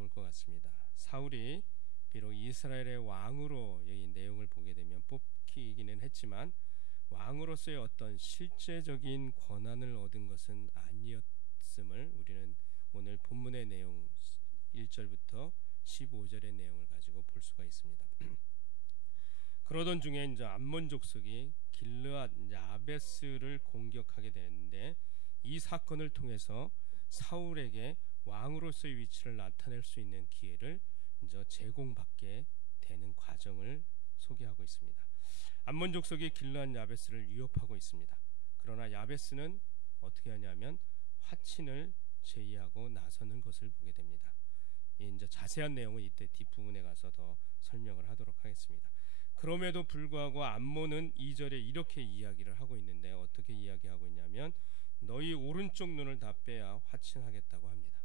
좋을 것 같습니다. 사울이 비록 이스라엘의 왕으로 이 내용을 보게 되면 뽑히기는 했지만 왕으로서의 어떤 실제적인 권한을 얻은 것은 아니었음을 우리는 오늘 본문의 내용 1절부터 15절의 내용을 가지고 볼 수가 있습니다. 그러던 중에 이제 암몬 족속이 길르앗 야베스를 공격하게 되는데 이 사건을 통해서 사울에게 왕으로서의 위치를 나타낼 수 있는 기회를 이제 제공받게 되는 과정을 소개하고 있습니다. 암몬 족속이 길르앗 야베스를 위협하고 있습니다. 그러나 야베스는 어떻게 하냐면 화친을 제의하고 나서는 것을 보게 됩니다. 이제 자세한 내용은 이때 뒷부분에 가서 더 설명을 하도록 하겠습니다. 그럼에도 불구하고 암몬은 2절에 이렇게 이야기를 하고 있는데 어떻게 이야기하고 있냐면 너희 오른쪽 눈을 다 빼야 화친하겠다고 합니다.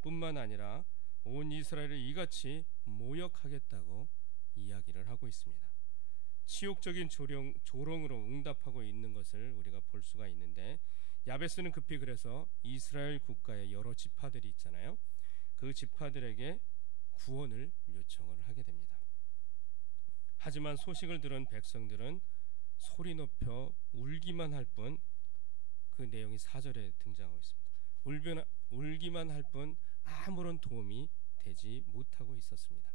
뿐만 아니라 온 이스라엘을 이같이 모욕하겠다고 이야기를 하고 있습니다. 치욕적인 조롱으로 응답하고 있는 것을 우리가 볼 수가 있는데 야베스는 급히 그래서 이스라엘 국가의 여러 지파들이 있잖아요. 그 지파들에게 구원을 요청을 하게 됩니다. 하지만 소식을 들은 백성들은 소리 높여 울기만 할 뿐, 그 내용이 4절에 등장하고 있습니다. 울기만 할 뿐 아무런 도움이 되지 못하고 있었습니다.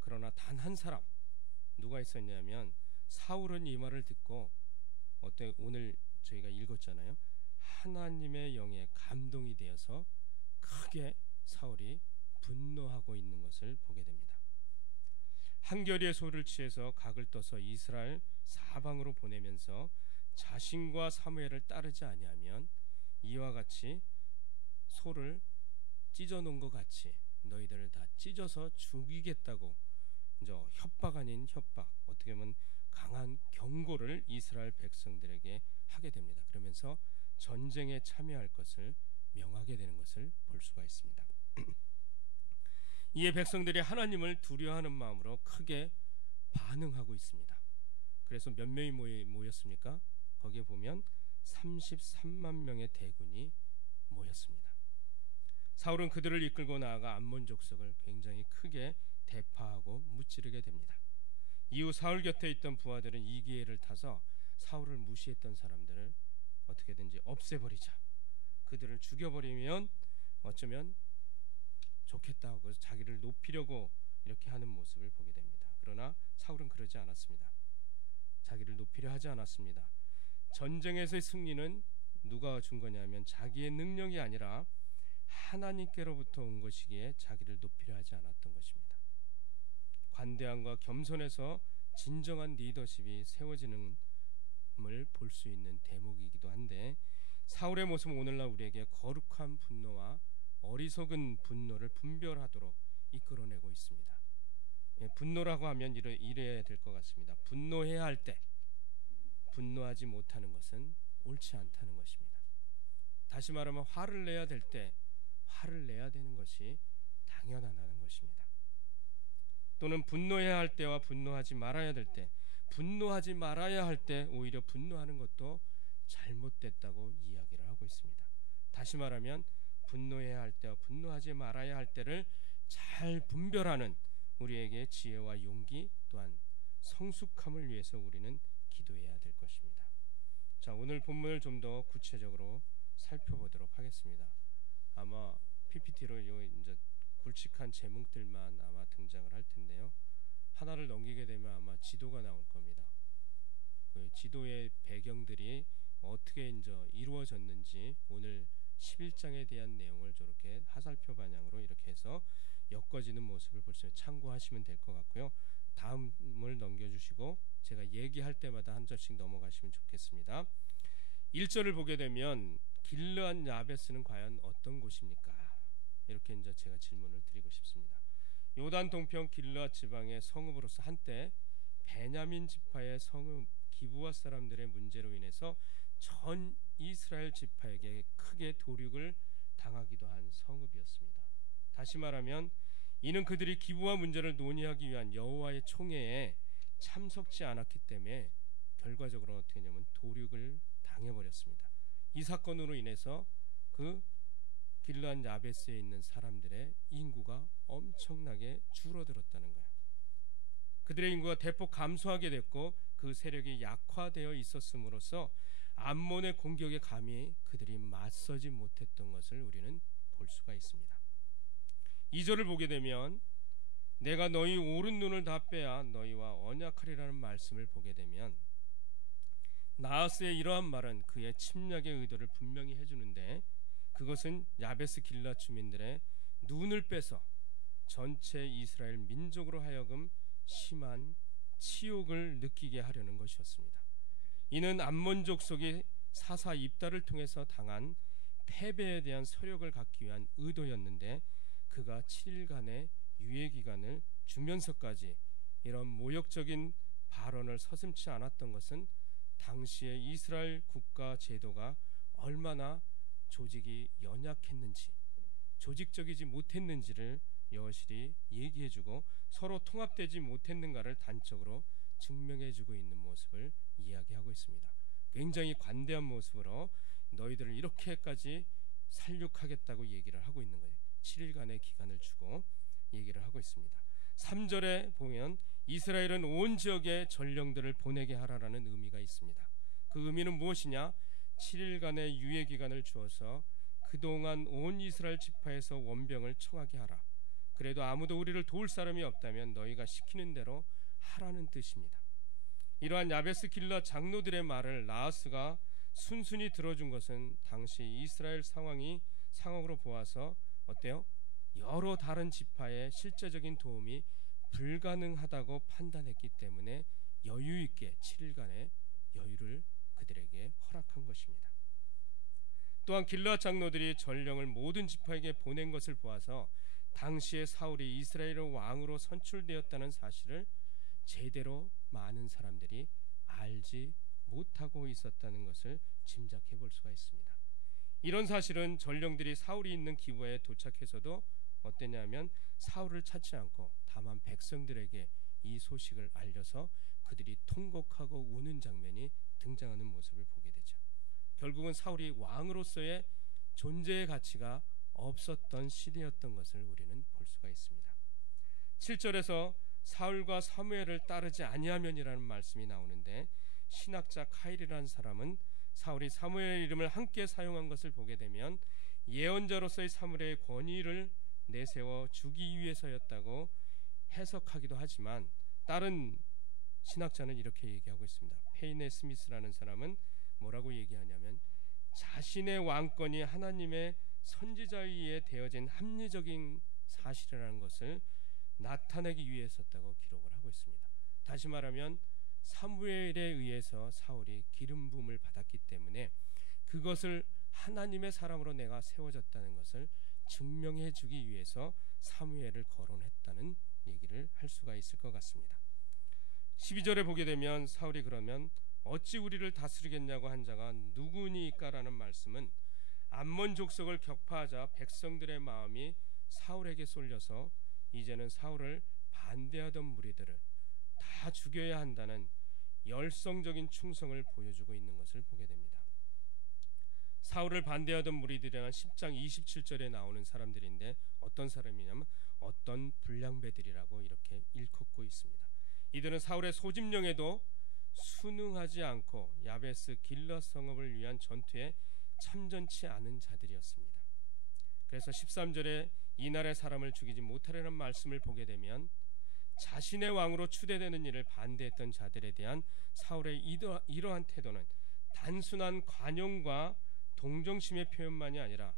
그러나 단 한 사람, 누가 있었냐면 사울은 이 말을 듣고 오늘 저희가 읽었잖아요. 하나님의 영에 감동이 되어서 크게 사울이 분노하고 있는 것을 보게 됩니다. 한결의 소를 취해서 각을 떠서 이스라엘 사방으로 보내면서 자신과 사무엘을 따르지 아니하면 이와 같이 소를 찢어 놓은 것 같이 너희들을 다 찢어서 죽이겠다고 이제 협박 아닌 협박, 어떻게 보면 강한 경고를 이스라엘 백성들에게 하게 됩니다. 그러면서 전쟁에 참여할 것을 명하게 되는 것을 볼 수가 있습니다. 이에 백성들이 하나님을 두려워하는 마음으로 크게 반응하고 있습니다. 그래서 몇 명이 모였습니까? 거기에 보면 33만 명의 대군이 모였습니다. 사울은 그들을 이끌고 나아가 암몬 족속을 굉장히 크게 대파하고 무찌르게 됩니다. 이후 사울 곁에 있던 부하들은 이 기회를 타서 사울을 무시했던 사람들을 어떻게든지 없애버리자, 그들을 죽여버리면 어쩌면 좋겠다고 해서 자기를 높이려고 이렇게 하는 모습을 보게 됩니다. 그러나 사울은 그러지 않았습니다. 자기를 높이려 하지 않았습니다. 전쟁에서의 승리는 누가 준 거냐면 자기의 능력이 아니라 하나님께로부터 온 것이기에 자기를 높이려 하지 않았던 것입니다. 관대함과 겸손에서 진정한 리더십이 세워지는 을 볼 수 있는 대목이기도 한데 사울의 모습은 오늘날 우리에게 거룩한 분노와 어리석은 분노를 분별하도록 이끌어내고 있습니다. 분노라고 하면 이래야 될 것 같습니다. 분노해야 할 때 분노하지 못하는 것은 옳지 않다는 것입니다. 다시 말하면 화를 내야 될 때 화를 내야 되는 것이 당연하다는 것입니다. 또는 분노해야 할 때와 분노하지 말아야 될 때, 분노하지 말아야 할 때 오히려 분노하는 것도 잘못됐다고 이야기를 하고 있습니다. 다시 말하면 분노해야 할 때와 분노하지 말아야 할 때를 잘 분별하는 우리에게 지혜와 용기 또한 성숙함을 위해서 우리는 기도해야 될 것입니다. 자, 오늘 본문을 좀 더 구체적으로 살펴보도록 하겠습니다. 아마 PPT로 이제 굵직한 제목들만 아마 등장을 할 텐데요. 하나를 넘기게 되면 아마 지도가 나올 겁니다. 그 지도의 배경들이 어떻게 이제 이루어졌는지 오늘 11장에 대한 내용을 저렇게 하살표 방향으로 이렇게 해서 엮어지는 모습을 볼 수 있는 참고하시면 될 것 같고요. 다음을 넘겨주시고 제가 얘기할 때마다 한 절씩 넘어가시면 좋겠습니다. 1절을 보게 되면 길르앗 야베스는 과연 어떤 곳입니까? 이렇게 이제 제가 질문을 드리고 싶습니다. 요단 동편 길르앗 지방의 성읍으로서 한때 베냐민 지파의 성읍 기브아 사람들의 문제로 인해서 전 이스라엘 지파에게 크게 도륙을 당하기도 한 성읍이었습니다. 다시 말하면 이는 그들이 기브아 문제를 논의하기 위한 여호와의 총회에 참석지 않았기 때문에 결과적으로 어떻게 했냐면 도륙을 당해버렸습니다. 이 사건으로 인해서 그 길르앗 야베스에 있는 사람들의 인구가 엄청나게 줄어들었다는 거예요. 그들의 인구가 대폭 감소하게 됐고 그 세력이 약화되어 있었음으로써 암몬의 공격에 감히 그들이 맞서지 못했던 것을 우리는 볼 수가 있습니다. 2절을 보게 되면 내가 너희 오른 눈을 다 빼야 너희와 언약하리라는 말씀을 보게 되면 나하스의 이러한 말은 그의 침략의 의도를 분명히 해주는데 그것은 야베스 길르앗 주민들의 눈을 빼서 전체 이스라엘 민족으로 하여금 심한 치욕을 느끼게 하려는 것이었습니다. 이는 암몬 족속이 사사 입다를 통해서 당한 패배에 대한 서력을 갖기 위한 의도였는데 그가 7일간의 유예 기간을 주면서까지 이런 모욕적인 발언을 서슴지 않았던 것은 당시의 이스라엘 국가 제도가 얼마나 조직이 연약했는지, 조직적이지 못했는지를 여실히 얘기해주고 서로 통합되지 못했는가를 단적으로 증명해주고 있는 모습을 이야기하고 있습니다. 굉장히 관대한 모습으로 너희들을 이렇게까지 살육하겠다고 얘기를 하고 있는 거예요. 7일간의 기간을 주고 얘기를 하고 있습니다. 3절에 보면 이스라엘은 온 지역에 전령들을 보내게 하라라는 의미가 있습니다. 그 의미는 무엇이냐? 7일간의 유예 기간을 주어서 그동안 온 이스라엘 지파에서 원병을 청하게 하라. 그래도 아무도 우리를 도울 사람이 없다면 너희가 시키는 대로 하라는 뜻입니다. 이러한 야베스 길르앗 장로들의 말을 나하스가 순순히 들어준 것은 당시 이스라엘 상황으로 보아서 어때요? 여러 다른 지파의 실제적인 도움이 불가능하다고 판단했기 때문에 여유 있게 7일간의 여유를 그들에게 허락한 것입니다. 또한 길르앗 장로들이 전령을 모든 지파에게 보낸 것을 보아서 당시에 사울이 이스라엘의 왕으로 선출되었다는 사실을 제대로 많은 사람들이 알지 못하고 있었다는 것을 짐작해 볼 수가 있습니다. 이런 사실은 전령들이 사울이 있는 기브에 도착해서도 어땠냐면 사울을 찾지 않고 다만 백성들에게 이 소식을 알려서 그들이 통곡하고 우는 장면이 등장하는 모습을 보게 되죠. 결국은 사울이 왕으로서의 존재의 가치가 없었던 시대였던 것을 우리는 볼 수가 있습니다. 7절에서 사울과 사무엘을 따르지 아니하면이라는 말씀이 나오는데 신학자 카일이라는 사람은 사울이 사무엘의 이름을 함께 사용한 것을 보게 되면 예언자로서의 사무엘의 권위를 내세워 주기 위해서였다고 해석하기도 하지만 다른 신학자는 이렇게 얘기하고 있습니다. 페이네 스미스라는 사람은 뭐라고 얘기하냐면 자신의 왕권이 하나님의 선지자에 의해 되어진 합리적인 사실이라는 것을 나타내기 위해서였다고 기록을 하고 있습니다. 다시 말하면 사무엘에 의해서 사울이 기름 부음을 받았기 때문에 그것을 하나님의 사람으로 내가 세워졌다는 것을 증명해 주기 위해서 사무엘을 거론했다는 얘기를 할 수가 있을 것 같습니다. 12절에 보게 되면 사울이 그러면 어찌 우리를 다스리겠냐고 한 자가 누구니까라는 말씀은 암몬 족속을 격파하자 백성들의 마음이 사울에게 쏠려서 이제는 사울을 반대하던 무리들을 다 죽여야 한다는 열성적인 충성을 보여주고 있는 것을 보게 됩니다. 사울을 반대하던 무리들이란 10장 27절에 나오는 사람들인데 어떤 사람이냐면 어떤 불량배들이라고 이렇게 일컫고 있습니다. 이들은 사울의 소집령에도 순응하지 않고 야베스 길르앗 성읍을 위한 전투에 참전치 않은 자들이었습니다. 그래서 13절에 이날의 사람을 죽이지 못하려는 말씀을 보게 되면 자신의 왕으로 추대되는 일을 반대했던 자들에 대한 사울의 이러한 태도는 단순한 관용과 동정심의 표현만이 아니라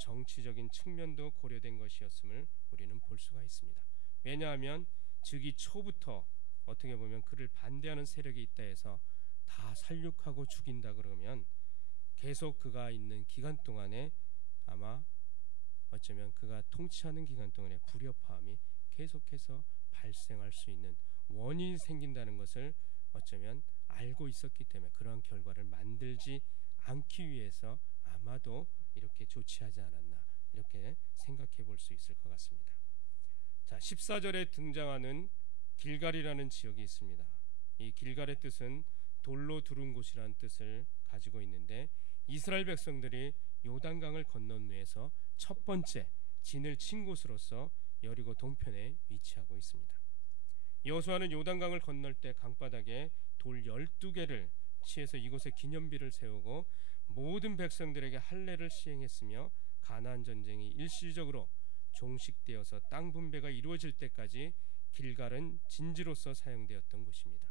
정치적인 측면도 고려된 것이었음을 우리는 볼 수가 있습니다. 왜냐하면 즉위 초부터 어떻게 보면 그를 반대하는 세력이 있다 해서 다 살육하고 죽인다 그러면 계속 그가 있는 기간 동안에 아마 어쩌면 그가 통치하는 기간 동안에 불협화음이 계속해서 발생할 수 있는 원인이 생긴다는 것을 어쩌면 알고 있었기 때문에 그러한 결과를 만들지 않기 위해서 아마도 이렇게 조치하지 않았나 이렇게 생각해 볼 수 있을 것 같습니다. 자, 14절에 등장하는 길갈이라는 지역이 있습니다. 이 길갈의 뜻은 돌로 두른 곳이라는 뜻을 가지고 있는데 이스라엘 백성들이 요단강을 건넌 후에서 첫 번째 진을 친 곳으로서 여리고 동편에 위치하고 있습니다. 여호수아는 요단강을 건널 때 강바닥에 돌 12개를 치해서 이곳에 기념비를 세우고 모든 백성들에게 할례를 시행했으며 가나안 전쟁이 일시적으로 종식되어서 땅 분배가 이루어질 때까지 길갈은 진지로서 사용되었던 곳입니다.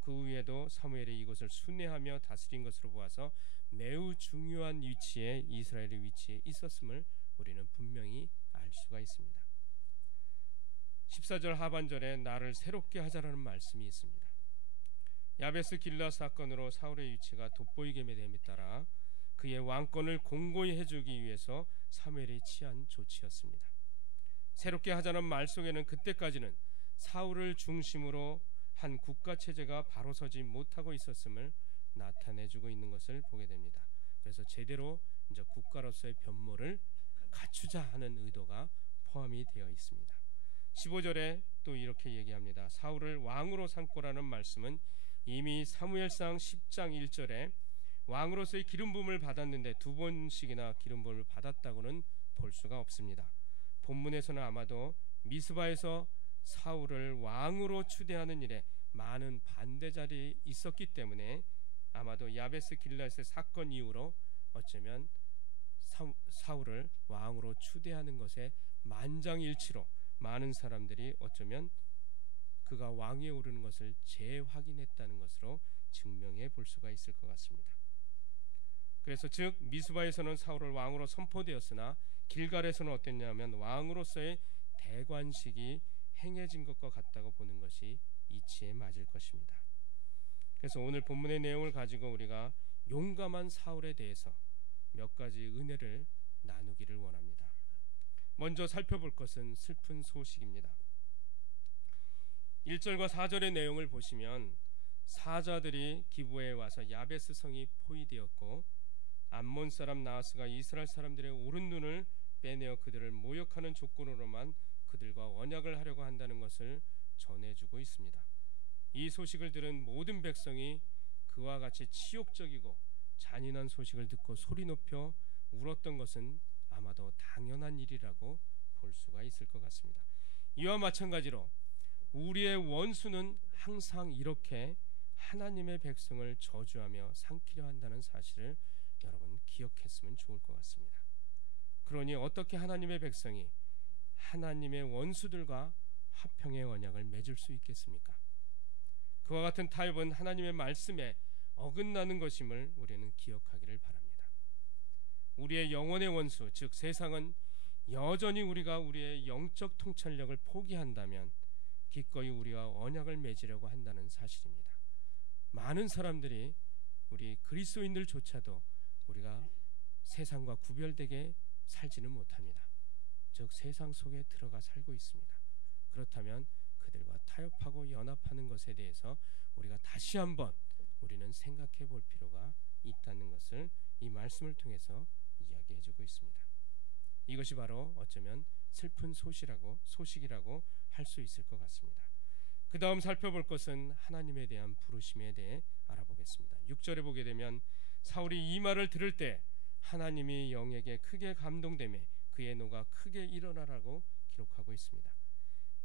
그 후에도 사무엘이 이곳을 순회하며 다스린 것으로 보아서 매우 중요한 위치에 이스라엘의 위치에 있었음을 우리는 분명히 알 수가 있습니다. 14절 하반절에 나를 새롭게 하자라는 말씀이 있습니다. 야베스 길라 사건으로 사울의 위치가 돋보이게 됨에 따라 그의 왕권을 공고히 해주기 위해서 사무엘이 취한 조치였습니다. 새롭게 하자는 말 속에는 그때까지는 사울을 중심으로 한 국가 체제가 바로 서지 못하고 있었음을 나타내주고 있는 것을 보게 됩니다. 그래서 제대로 이제 국가로서의 변모를 갖추자 하는 의도가 포함이 되어 있습니다. 15절에 또 이렇게 얘기합니다. 사울을 왕으로 삼고라는 말씀은 이미 사무엘상 10장 1절에 왕으로서의 기름부음을 받았는데 두 번씩이나 기름부음을 받았다고는 볼 수가 없습니다. 본문에서는 아마도 미스바에서 사울을 왕으로 추대하는 일에 많은 반대자들이 있었기 때문에 아마도 야베스 길라앗의 사건 이후로 어쩌면 사울을 왕으로 추대하는 것에 만장일치로 많은 사람들이 어쩌면 그가 왕위에 오르는 것을 재확인했다는 것으로 증명해 볼 수가 있을 것 같습니다. 그래서 즉 미스바에서는 사울을 왕으로 선포되었으나 길갈에서는 어땠냐면 왕으로서의 대관식이 행해진 것과 같다고 보는 것이 이치에 맞을 것입니다. 그래서 오늘 본문의 내용을 가지고 우리가 용감한 사울에 대해서 몇 가지 은혜를 나누기를 원합니다. 먼저 살펴볼 것은 슬픈 소식입니다. 1절과 4절의 내용을 보시면 사자들이 기브에 와서 야베스 성이 포위되었고 암몬 사람 나하스가 이스라엘 사람들의 오른 눈을 빼내어 그들을 모욕하는 조건으로만 그들과 언약을 하려고 한다는 것을 전해주고 있습니다. 이 소식을 들은 모든 백성이 그와 같이 치욕적이고 잔인한 소식을 듣고 소리 높여 울었던 것은 아마도 당연한 일이라고 볼 수가 있을 것 같습니다. 이와 마찬가지로 우리의 원수는 항상 이렇게 하나님의 백성을 저주하며 삼키려 한다는 사실을 여러분 기억했으면 좋을 것 같습니다. 그러니 어떻게 하나님의 백성이 하나님의 원수들과 화평의 언약을 맺을 수 있겠습니까? 그와 같은 타협은 하나님의 말씀에 어긋나는 것임을 우리는 기억하기를 바랍니다. 우리의 영혼의 원수, 즉 세상은 여전히 우리가 우리의 영적 통찰력을 포기한다면 기꺼이 우리와 언약을 맺으려고 한다는 사실입니다. 많은 사람들이 우리 그리스도인들조차도 우리가 세상과 구별되게 살지는 못합니다. 즉 세상 속에 들어가 살고 있습니다. 그렇다면 그들과 타협하고 연합하는 것에 대해서 우리가 다시 한번 우리는 생각해 볼 필요가 있다는 것을 이 말씀을 통해서 이야기해 주고 있습니다. 이것이 바로 어쩌면 슬픈 소식이라고 할 수 있을 것 같습니다. 그 다음 살펴볼 것은 하나님에 대한 부르심에 대해 알아보겠습니다. 6절에 보게 되면 사울이 이 말을 들을 때 하나님이 영에게 크게 감동되매 그의 노가 크게 일어나라고 기록하고 있습니다.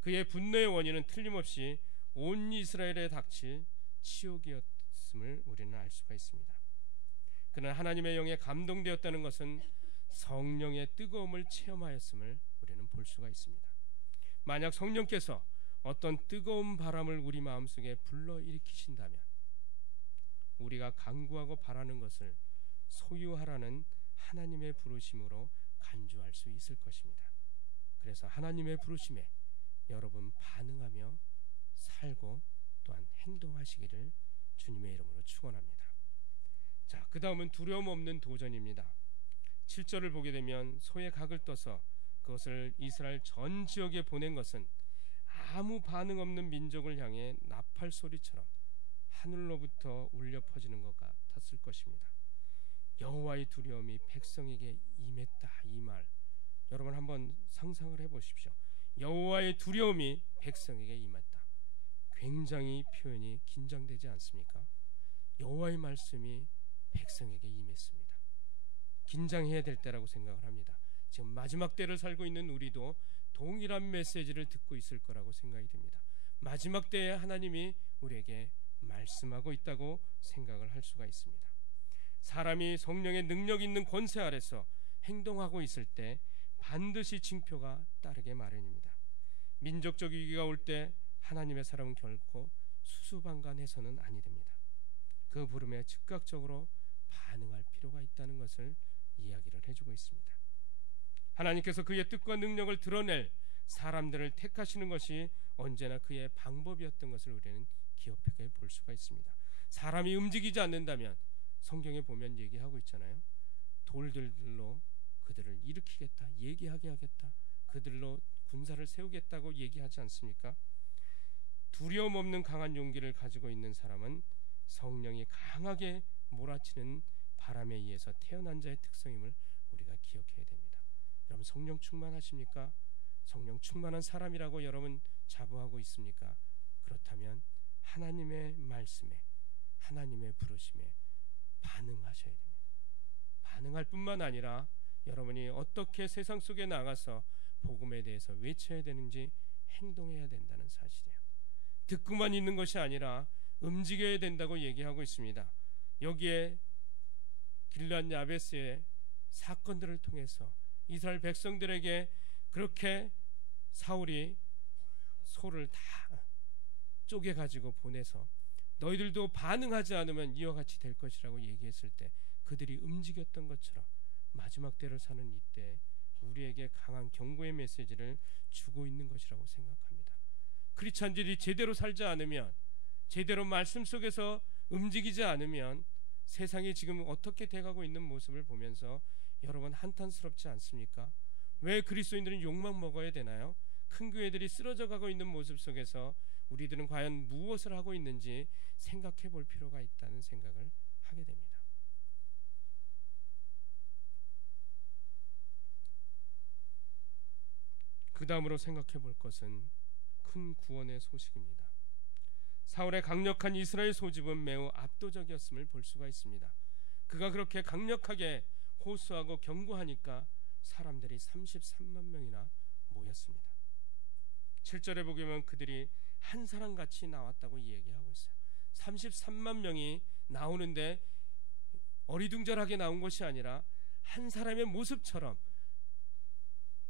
그의 분노의 원인은 틀림없이 온 이스라엘에 닥칠 치욕이었음을 우리는 알 수가 있습니다. 그는 하나님의 영에 감동되었다는 것은 성령의 뜨거움을 체험하였음을 우리는 볼 수가 있습니다. 만약 성령께서 어떤 뜨거운 바람을 우리 마음속에 불러일으키신다면 우리가 간구하고 바라는 것을 소유하라는 하나님의 부르심으로 간주할 수 있을 것입니다. 그래서 하나님의 부르심에 여러분 반응하며 살고 또한 행동하시기를 주님의 이름으로 축원합니다. 자, 그 다음은 두려움 없는 도전입니다. 7절을 보게 되면 소의 각을 떠서 그것을 이스라엘 전 지역에 보낸 것은 아무 반응 없는 민족을 향해 나팔 소리처럼 하늘로부터 울려 퍼지는 것 같았을 것입니다. 여호와의 두려움이 백성에게 임했다, 이 말 여러분 한번 상상을 해보십시오. 여호와의 두려움이 백성에게 임했다. 굉장히 표현이 긴장되지 않습니까? 여호와의 말씀이 백성에게 임했습니다. 긴장해야 될 때라고 생각을 합니다. 지금 마지막 때를 살고 있는 우리도 동일한 메시지를 듣고 있을 거라고 생각이 됩니다. 마지막 때에 하나님이 우리에게 말씀하고 있다고 생각을 할 수가 있습니다. 사람이 성령의 능력 있는 권세 아래서 행동하고 있을 때 반드시 징표가 따르게 마련입니다. 민족적 위기가 올 때 하나님의 사람은 결코 수수방관해서는 아니 됩니다. 그 부름에 즉각적으로 반응할 필요가 있다는 것을 이야기를 해주고 있습니다. 하나님께서 그의 뜻과 능력을 드러낼 사람들을 택하시는 것이 언제나 그의 방법이었던 것을 우리는 기억해 볼 수가 있습니다. 사람이 움직이지 않는다면 성경에 보면 얘기하고 있잖아요. 돌들로 그들을 일으키겠다, 얘기하게 하겠다, 그들로 군사를 세우겠다고 얘기하지 않습니까? 두려움 없는 강한 용기를 가지고 있는 사람은 성령이 강하게 몰아치는 바람에 의해서 태어난 자의 특성임을 우리가 기억해야 됩니다. 여러분 성령 충만하십니까? 성령 충만한 사람이라고 여러분 자부하고 있습니까? 그렇다면 하나님의 말씀에, 하나님의 부르심에 반응하셔야 됩니다. 반응할 뿐만 아니라 여러분이 어떻게 세상 속에 나가서 복음에 대해서 외쳐야 되는지 행동해야 된다는 사실이에요. 듣고만 있는 것이 아니라 움직여야 된다고 얘기하고 있습니다. 여기에 길르앗 야베스의 사건들을 통해서 이스라엘 백성들에게 그렇게 사울이 소를 다 쪼개 가지고 보내서 너희들도 반응하지 않으면 이와 같이 될 것이라고 얘기했을 때 그들이 움직였던 것처럼 마지막 때를 사는 이때 우리에게 강한 경고의 메시지를 주고 있는 것이라고 생각합니다. 크리스찬들이 제대로 살지 않으면, 제대로 말씀 속에서 움직이지 않으면 세상이 지금 어떻게 돼가고 있는 모습을 보면서 여러분 한탄스럽지 않습니까? 왜 그리스도인들은 욕망 먹어야 되나요? 큰 교회들이 쓰러져 가고 있는 모습 속에서 우리들은 과연 무엇을 하고 있는지 생각해 볼 필요가 있다는 생각을 하게 됩니다. 그 다음으로 생각해 볼 것은 큰 구원의 소식입니다. 사울의 강력한 이스라엘 소집은 매우 압도적이었음을 볼 수가 있습니다. 그가 그렇게 강력하게 호소하고 경고하니까 사람들이 33만 명이나 모였습니다. 7절에 보게 되면 그들이 한 사람같이 나왔다고 얘기하고 있어요. 33만 명이 나오는데 어리둥절하게 나온 것이 아니라 한 사람의 모습처럼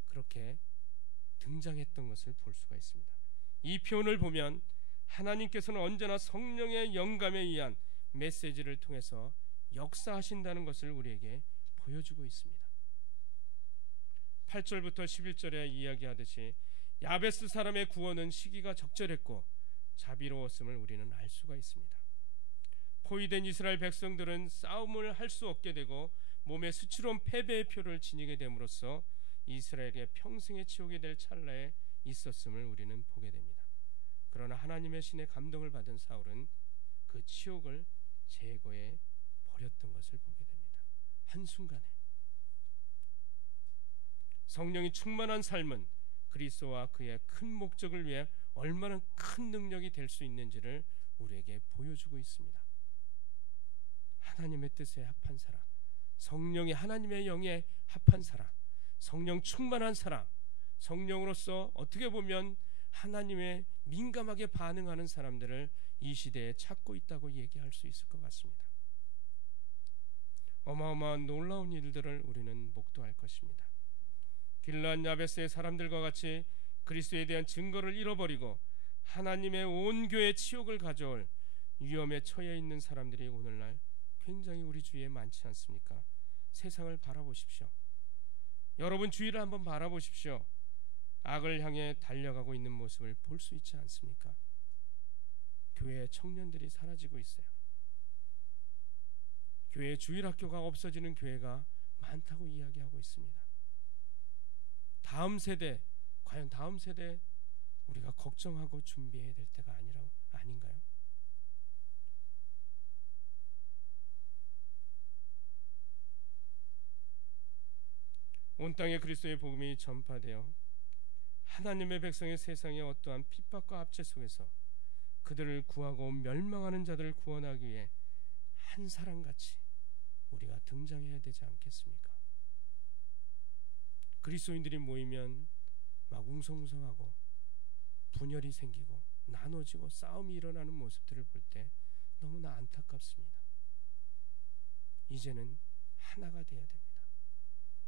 그렇게 등장했던 것을 볼 수가 있습니다. 이 표현을 보면 하나님께서는 언제나 성령의 영감에 의한 메시지를 통해서 역사하신다는 것을 우리에게 보여주고 있습니다. 8절부터 11절에 이야기하듯이 야베스 사람의 구원은 시기가 적절했고 자비로웠음을 우리는 알 수가 있습니다. 포위된 이스라엘 백성들은 싸움을 할 수 없게 되고 몸에 수치로운 패배의 표를 지니게 됨으로써 이스라엘의 평생의 치욕이 될 찰나에 있었음을 우리는 보게 됩니다. 그러나 하나님의 신의 감동을 받은 사울은 그 치욕을 제거해 버렸던 것을 보게 됩니다. 한순간에 성령이 충만한 삶은 그리스도와 그의 큰 목적을 위해 얼마나 큰 능력이 될 수 있는지를 우리에게 보여주고 있습니다. 하나님의 뜻에 합한 사람, 성령이 하나님의 영에 합한 사람, 성령 충만한 사람, 성령으로서 어떻게 보면 하나님의 민감하게 반응하는 사람들을 이 시대에 찾고 있다고 얘기할 수 있을 것 같습니다. 어마어마한 놀라운 일들을 우리는 목도할 것입니다. 길르앗 야베스의 사람들과 같이 그리스도에 대한 증거를 잃어버리고 하나님의 온 교회의 치욕을 가져올 위험에 처해 있는 사람들이 오늘날 굉장히 우리 주위에 많지 않습니까? 세상을 바라보십시오. 여러분 주위를 한번 바라보십시오. 악을 향해 달려가고 있는 모습을 볼 수 있지 않습니까? 교회의 청년들이 사라지고 있어요. 교회 주일학교가 없어지는 교회가 많다고 이야기하고 있습니다. 다음 세대, 과연 다음 세대 우리가 걱정하고 준비해야 될 때가 아닌가요? 온 땅에 그리스도의 복음이 전파되어 하나님의 백성의 세상의 어떠한 핍박과 압제 속에서 그들을 구하고 멸망하는 자들을 구원하기 위해 한 사람같이 우리가 등장해야 되지 않겠습니까? 그리스도인들이 모이면 막 웅성웅성하고 분열이 생기고 나눠지고 싸움이 일어나는 모습들을 볼 때 너무나 안타깝습니다. 이제는 하나가 돼야 됩니다.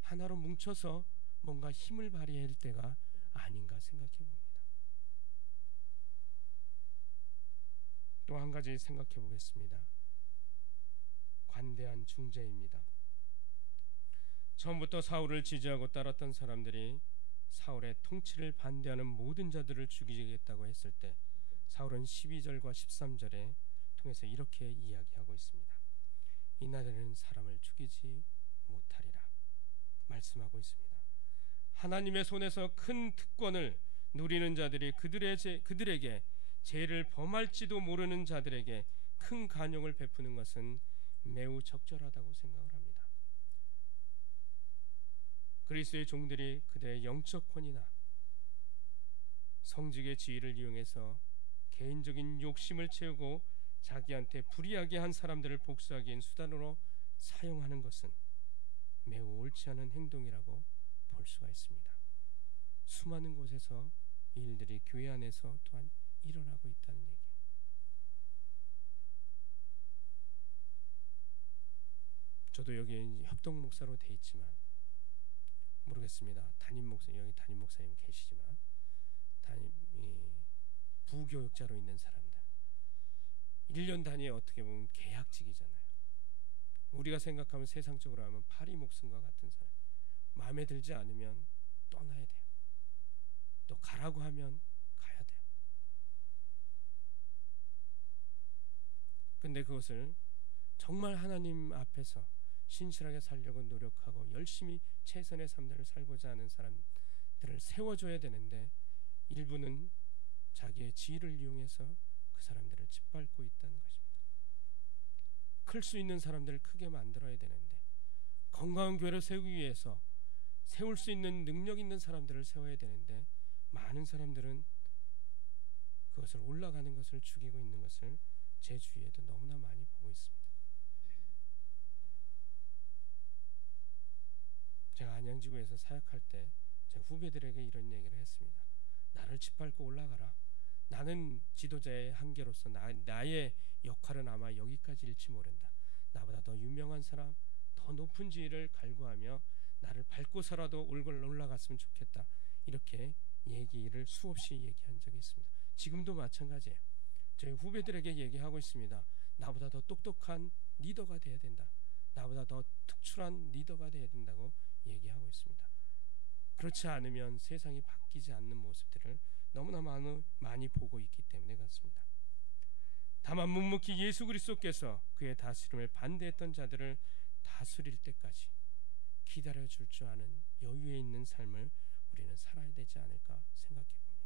하나로 뭉쳐서 뭔가 힘을 발휘해야 할 때가 아닌가 생각해 봅니다. 또 한 가지 생각해 보겠습니다. 관대한 중재입니다. 처음부터 사울을 지지하고 따랐던 사람들이 사울의 통치를 반대하는 모든 자들을 죽이겠다고 했을 때 사울은 12절과 13절에 통해서 이렇게 이야기하고 있습니다. 이날에는 사람을 죽이지 못하리라 말씀하고 있습니다. 하나님의 손에서 큰 특권을 누리는 자들이 그들에게 죄를 범할지도 모르는 자들에게 큰 간용을 베푸는 것은 매우 적절하다고 생각을 합니다. 그리스도의 종들이 그들의 영적 권위나 성직의 지위를 이용해서 개인적인 욕심을 채우고 자기한테 불이하게 한 사람들을 복수하기 위한 수단으로 사용하는 것은 매우 옳지 않은 행동이라고 볼 수가 있습니다. 수많은 곳에서 이 일들이 교회 안에서 또한 일어나고 있다는 얘기예요. 저도 여기 협동 목사로 돼 있지만 모르겠습니다. 담임 목사님 계시지만 부교육자로 있는 사람들 1년 단위에 어떻게 보면 계약직이잖아요. 우리가 생각하면 세상적으로 하면 파리 목숨과 같은 사람, 마음에 들지 않으면 떠나야 돼요. 또 가라고 하면 가야 돼요. 근데 그것을 정말 하나님 앞에서 신실하게 살려고 노력하고 열심히 최선의 삶들을 살고자 하는 사람들을 세워줘야 되는데 일부는 자기의 지위를 이용해서 그 사람들을 짓밟고 있다는 것입니다. 클 수 있는 사람들을 크게 만들어야 되는데 건강한 교회를 세우기 위해서 세울 수 있는 능력 있는 사람들을 세워야 되는데 많은 사람들은 그것을 올라가는 것을 죽이고 있는 것을 제 주위에도 너무나 많이 보고 있습니다. 제가 안양지구에서 사역할 때 제 후배들에게 이런 얘기를 했습니다. 나를 짓밟고 올라가라. 나는 지도자의 한계로서 나의 역할은 아마 여기까지일지 모른다. 나보다 더 유명한 사람, 더 높은 지위를 갈구하며 나를 밟고서라도 올라갔으면 좋겠다. 이렇게 얘기를 수없이 얘기한 적이 있습니다. 지금도 마찬가지예요. 저희 후배들에게 얘기하고 있습니다. 나보다 더 똑똑한 리더가 돼야 된다. 나보다 더 특출한 리더가 돼야 된다고 얘기하고 있습니다. 그렇지 않으면 세상이 바뀌지 않는 모습들을 너무나 많이 보고 있기 때문에 그렇습니다. 다만 묵묵히 예수 그리스도께서 그의 다스림을 반대했던 자들을 다스릴 때까지 기다려줄 줄 아는 여유에 있는 삶을 우리는 살아야 되지 않을까 생각해 봅니다.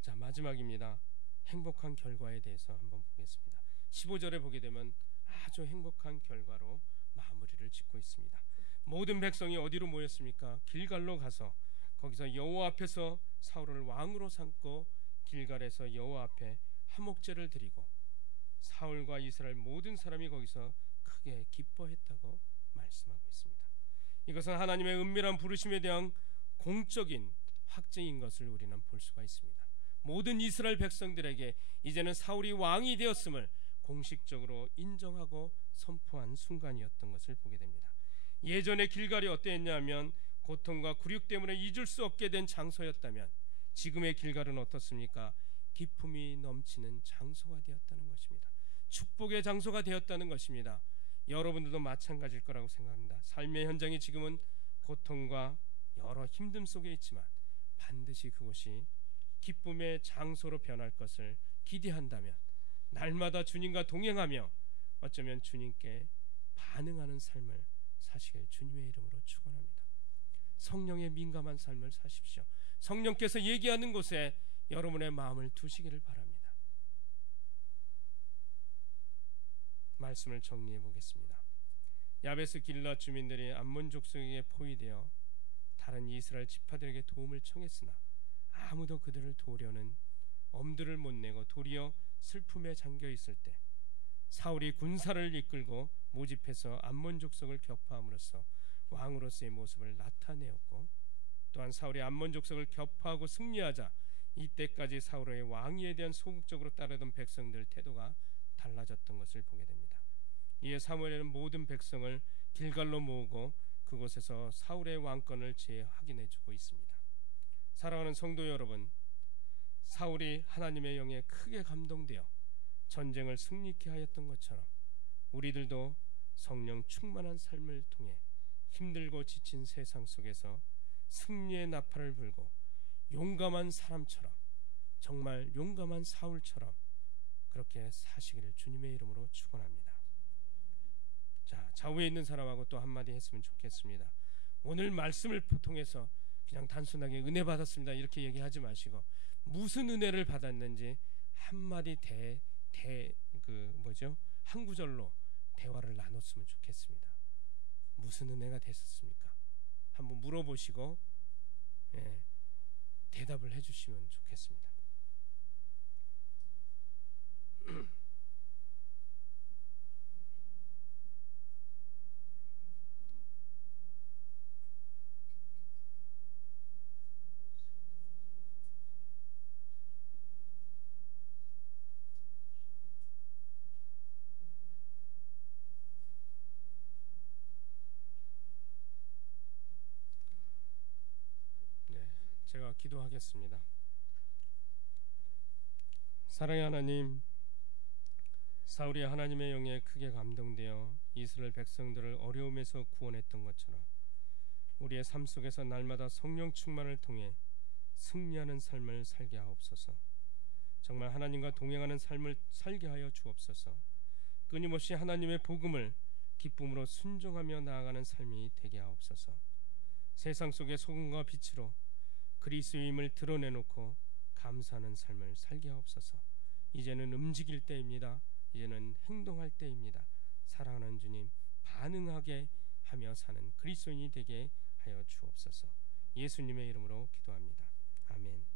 자, 마지막입니다. 행복한 결과에 대해서 한번 보겠습니다. 15절에 보게 되면 아주 행복한 결과로 마무리를 짓고 있습니다. 모든 백성이 어디로 모였습니까? 길갈로 가서 거기서 여호와 앞에서 사울을 왕으로 삼고 길갈에서 여호와 앞에 화목제를 드리고 사울과 이스라엘 모든 사람이 거기서 크게 기뻐했다고 말씀하고 있습니다. 이것은 하나님의 은밀한 부르심에 대한 공적인 확증인 것을 우리는 볼 수가 있습니다. 모든 이스라엘 백성들에게 이제는 사울이 왕이 되었음을 공식적으로 인정하고 선포한 순간이었던 것을 보게 됩니다. 예전의 길갈이 어땠냐면 고통과 굴욕 때문에 잊을 수 없게 된 장소였다면 지금의 길갈은 어떻습니까? 기쁨이 넘치는 장소가 되었다는 것입니다. 축복의 장소가 되었다는 것입니다. 여러분들도 마찬가지일 거라고 생각합니다. 삶의 현장이 지금은 고통과 여러 힘듦 속에 있지만 반드시 그곳이 기쁨의 장소로 변할 것을 기대한다면 날마다 주님과 동행하며 어쩌면 주님께 반응하는 삶을 사시길 주님의 이름으로 축원합니다. 성령의 민감한 삶을 사십시오. 성령께서 얘기하는 곳에 여러분의 마음을 두시기를 바랍니다. 말씀을 정리해 보겠습니다. 야베스 길앗 주민들이 암몬 족속에게 포위되어 다른 이스라엘 지파들에게 도움을 청했으나 아무도 그들을 도우려는 엄두를 못 내고 도리어 슬픔에 잠겨 있을 때 사울이 군사를 이끌고 모집해서 암몬 족속을 격파함으로써 왕으로서의 모습을 나타내었고, 또한 사울이 암몬 족속을 격파하고 승리하자 이때까지 사울의 왕위에 대한 소극적으로 따르던 백성들 태도가 달라졌던 것을 보게 됩니다. 이에 사무엘은 모든 백성을 길갈로 모으고 그곳에서 사울의 왕권을 재확인해주고 있습니다. 사랑하는 성도 여러분, 사울이 하나님의 영에 크게 감동되어 전쟁을 승리케 하였던 것처럼 우리들도 성령 충만한 삶을 통해 힘들고 지친 세상 속에서 승리의 나팔을 불고 용감한 사람처럼, 정말 용감한 사울처럼 그렇게 사시기를 주님의 이름으로 축원합니다. 자, 좌우에 있는 사람하고 또 한마디 했으면 좋겠습니다. 오늘 말씀을 통해서 그냥 단순하게 은혜 받았습니다 이렇게 얘기하지 마시고 무슨 은혜를 받았는지 한마디 한 구절로 대화를 나눴으면 좋겠습니다. 무슨 은혜가 됐었습니까? 한번 물어보시고 대답을 해주시면 좋겠습니다. 네, 제가 기도하겠습니다. 사랑의 하나님, 사울이 하나님의 영에 크게 감동되어 이스라엘 백성들을 어려움에서 구원했던 것처럼 우리의 삶 속에서 날마다 성령 충만을 통해 승리하는 삶을 살게 하옵소서. 정말 하나님과 동행하는 삶을 살게 하여 주옵소서. 끊임없이 하나님의 복음을 기쁨으로 순종하며 나아가는 삶이 되게 하옵소서. 세상 속의 소금과 빛으로 그리스도임을 드러내놓고 감사하는 삶을 살게 하옵소서. 이제는 움직일 때입니다. 이제는 행동할 때입니다. 사랑하는 주님, 반응하게 하며 사는 그리스도인이 되게 하여 주옵소서. 예수님의 이름으로 기도합니다. 아멘.